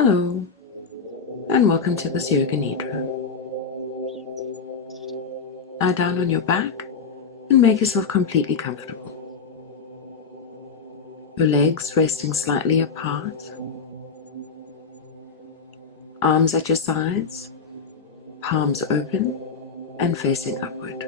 Hello, and welcome to this Yoga Nidra. Lie down on your back and make yourself completely comfortable. Your legs resting slightly apart, arms at your sides, palms open and facing upward.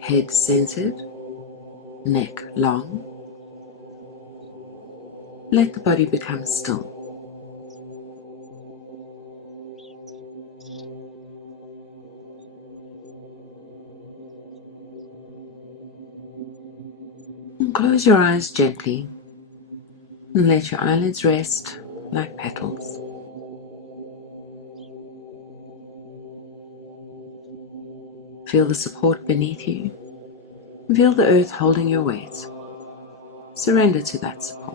Head centered, neck long. Let the body become still. And close your eyes gently and let your eyelids rest like petals. Feel the support beneath you and feel the earth holding your weight. Surrender to that support.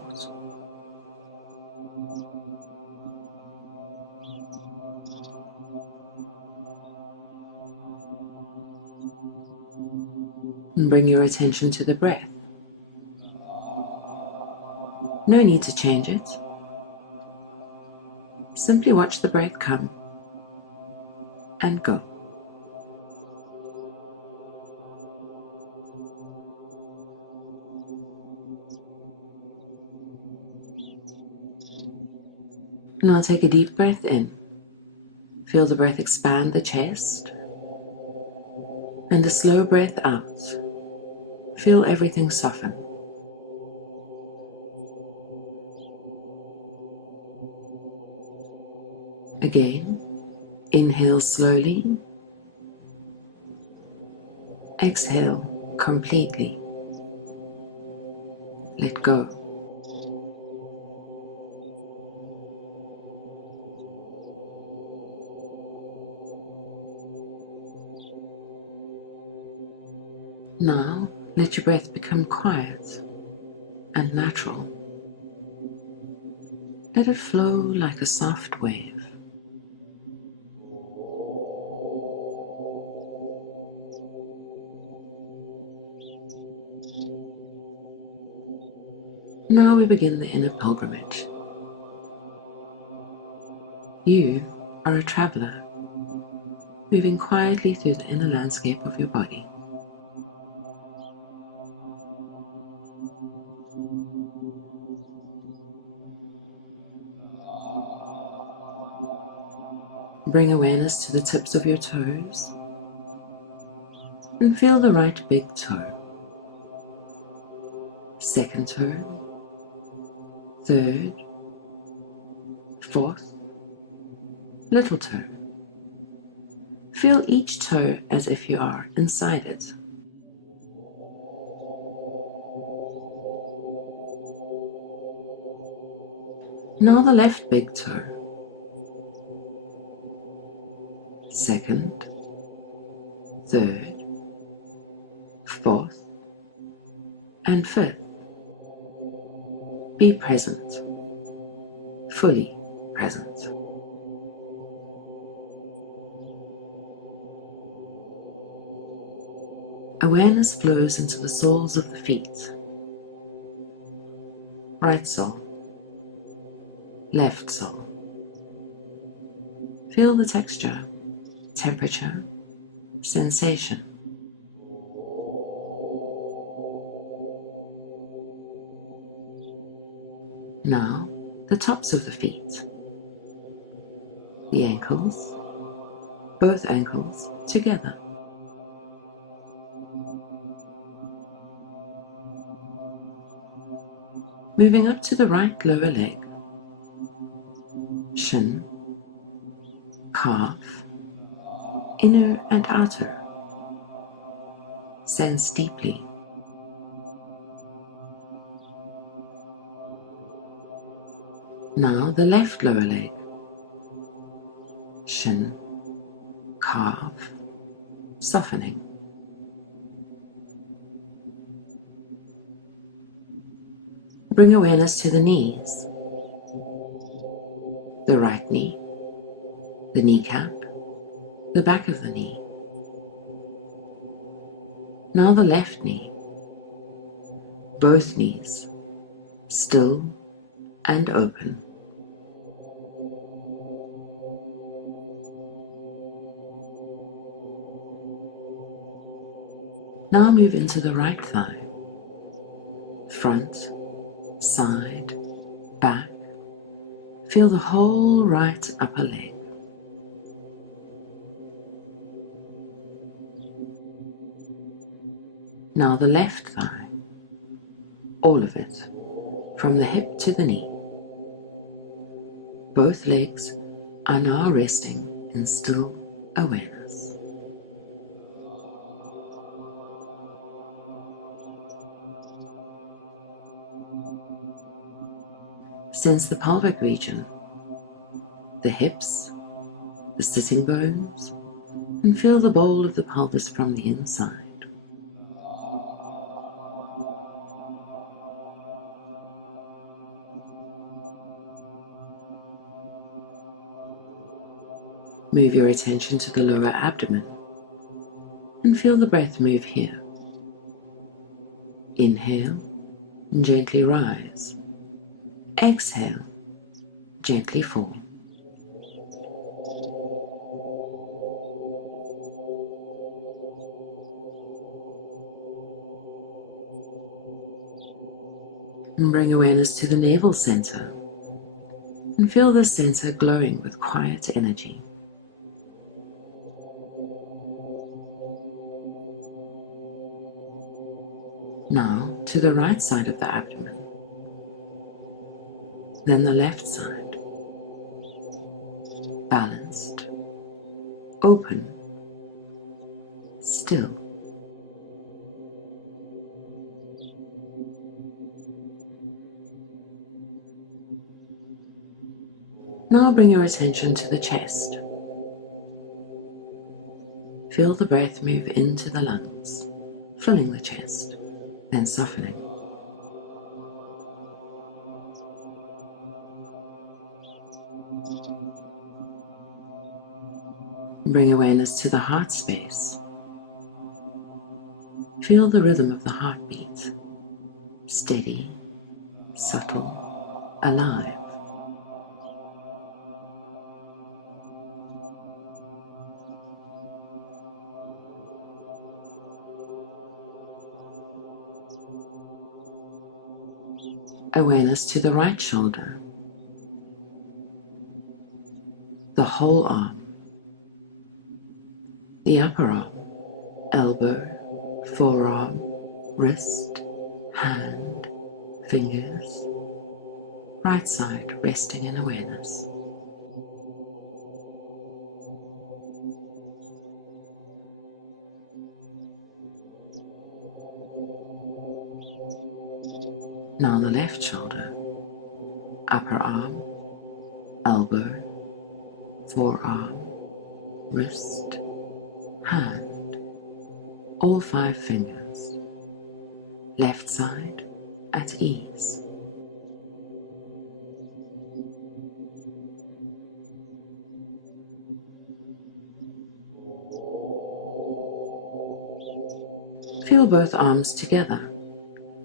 And bring your attention to the breath. No need to change it. Simply watch the breath come and go. Now take a deep breath in. Feel the breath expand the chest. And a slow breath out. Feel everything soften. Again, inhale slowly. Exhale completely. Let go. Now, let your breath become quiet and natural. Let it flow like a soft wave. Now we begin the inner pilgrimage. You are a traveler, moving quietly through the inner landscape of your body. Bring awareness to the tips of your toes and feel the right big toe, second toe, third, fourth, little toe. Feel each toe as if you are inside it. Now the left big toe, second, third, fourth, and fifth. Be present, fully present. Awareness flows into the soles of the feet. Right sole, left sole. Feel the texture, temperature, sensation. Now, the tops of the feet. The ankles, both ankles together. Moving up to the right lower leg. Shin, calf, inner and outer. Sense deeply. Now the left lower leg. Shin, calf, softening. Bring awareness to the knees. The right knee, the kneecap, the back of the knee. Now the left knee, both knees, still and open. Now move into the right thigh, front, side, back. Feel the whole right upper leg. Now the left thigh, all of it, from the hip to the knee. Both legs are now resting in still awareness. Sense the pelvic region, the hips, the sitting bones, and feel the bowl of the pelvis from the inside. Move your attention to the lower abdomen and feel the breath move here. Inhale, and gently rise. Exhale, gently fall. And bring awareness to the navel center and feel the center glowing with quiet energy. Now to the right side of the abdomen, then the left side. Balanced, open, still. Now bring your attention to the chest. Feel the breath move into the lungs, filling the chest, then softening. Bring awareness to the heart space. Feel the rhythm of the heartbeat, steady, subtle, alive. Awareness to the right shoulder, the whole arm, the upper arm, elbow, forearm, wrist, hand, fingers, right side resting in awareness. Now the left shoulder, upper arm, elbow, forearm, wrist, hand, all 5 fingers, left side at ease. Feel both arms together,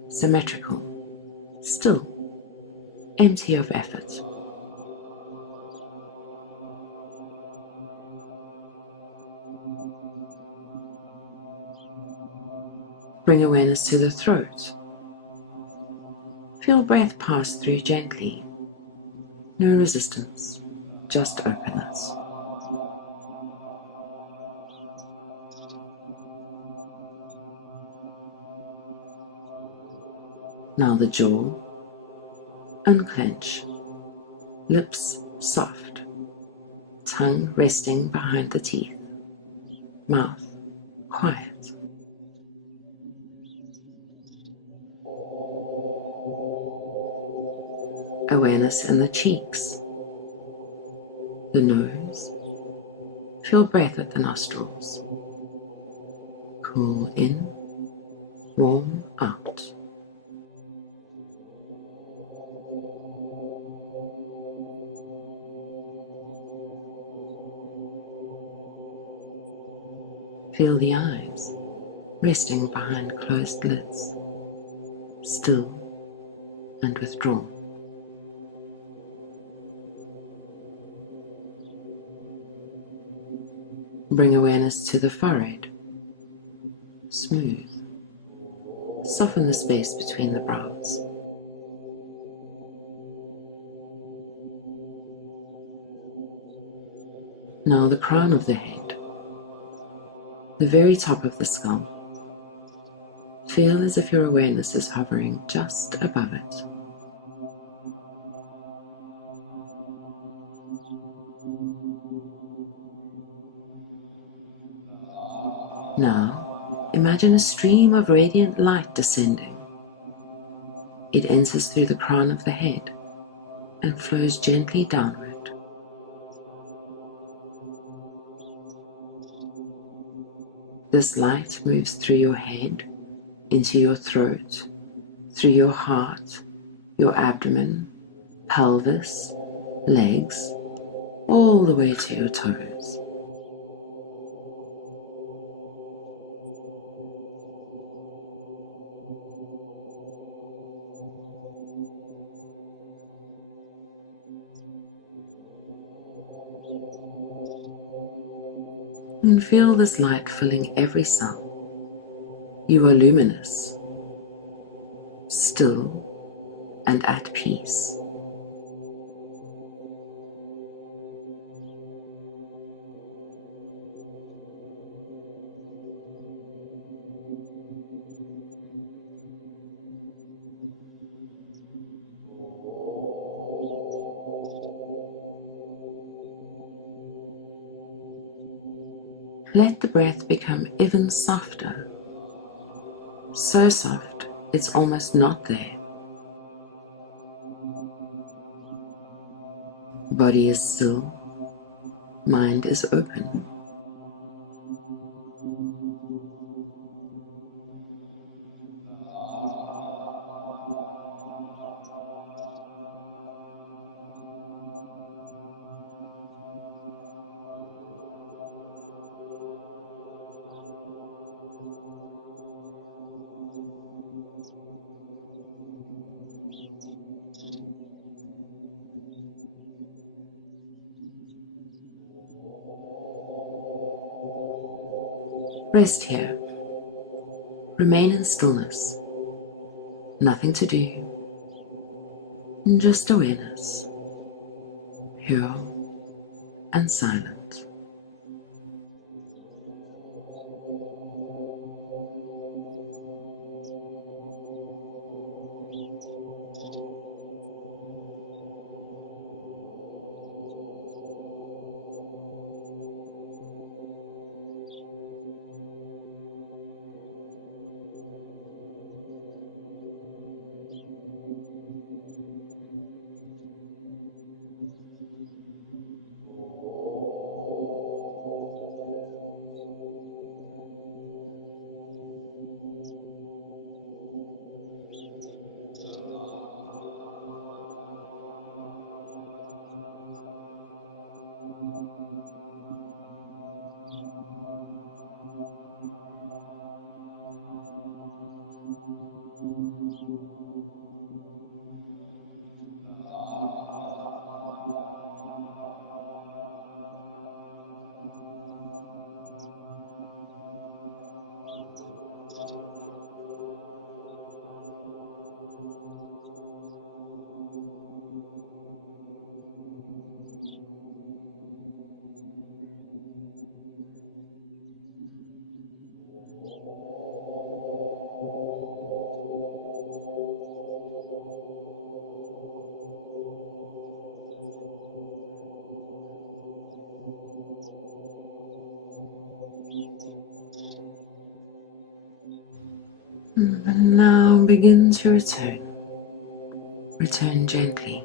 symmetrical, still, empty of effort. Bring awareness to the throat. Feel breath pass through gently. No resistance, just openness. Now the jaw, unclench, lips soft, tongue resting behind the teeth, mouth quiet. Awareness in the cheeks, the nose. Feel breath at the nostrils. Cool in, warm out. Feel the eyes resting behind closed lids, still and withdrawn. Bring awareness to the forehead. Smooth. Soften the space between the brows. Now the crown of the head, the very top of the skull. Feel as if your awareness is hovering just above it. Now, imagine a stream of radiant light descending. It enters through the crown of the head and flows gently downward. This light moves through your head, into your throat, through your heart, your abdomen, pelvis, legs, all the way to your toes. And feel this light filling every cell. You are luminous, still, and at peace. Let the breath become even softer, so soft it's almost not there. Body is still, mind is open. Rest here. Remain in stillness. Nothing to do. Just awareness. Pure and silent. And now begin to return. Return gently.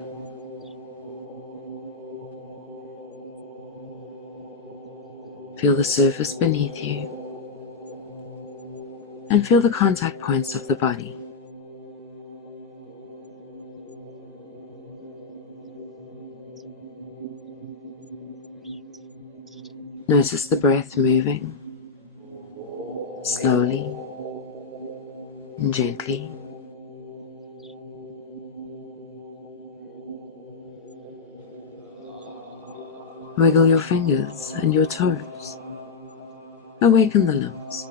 Feel the surface beneath you and feel the contact points of the body. Notice the breath moving slowly and gently. Wiggle your fingers and your toes. Awaken the limbs.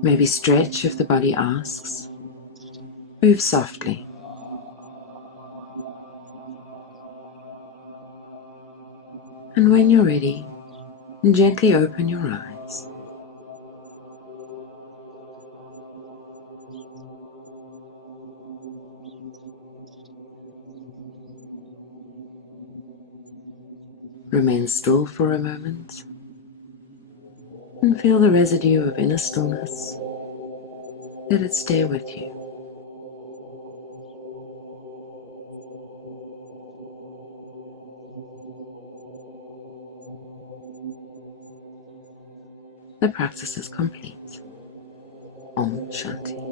Maybe stretch if the body asks. Move softly. And when you're ready, gently open your eyes. Remain still for a moment and feel the residue of inner stillness. Let it stay with you. The practice is complete. Om Shanti.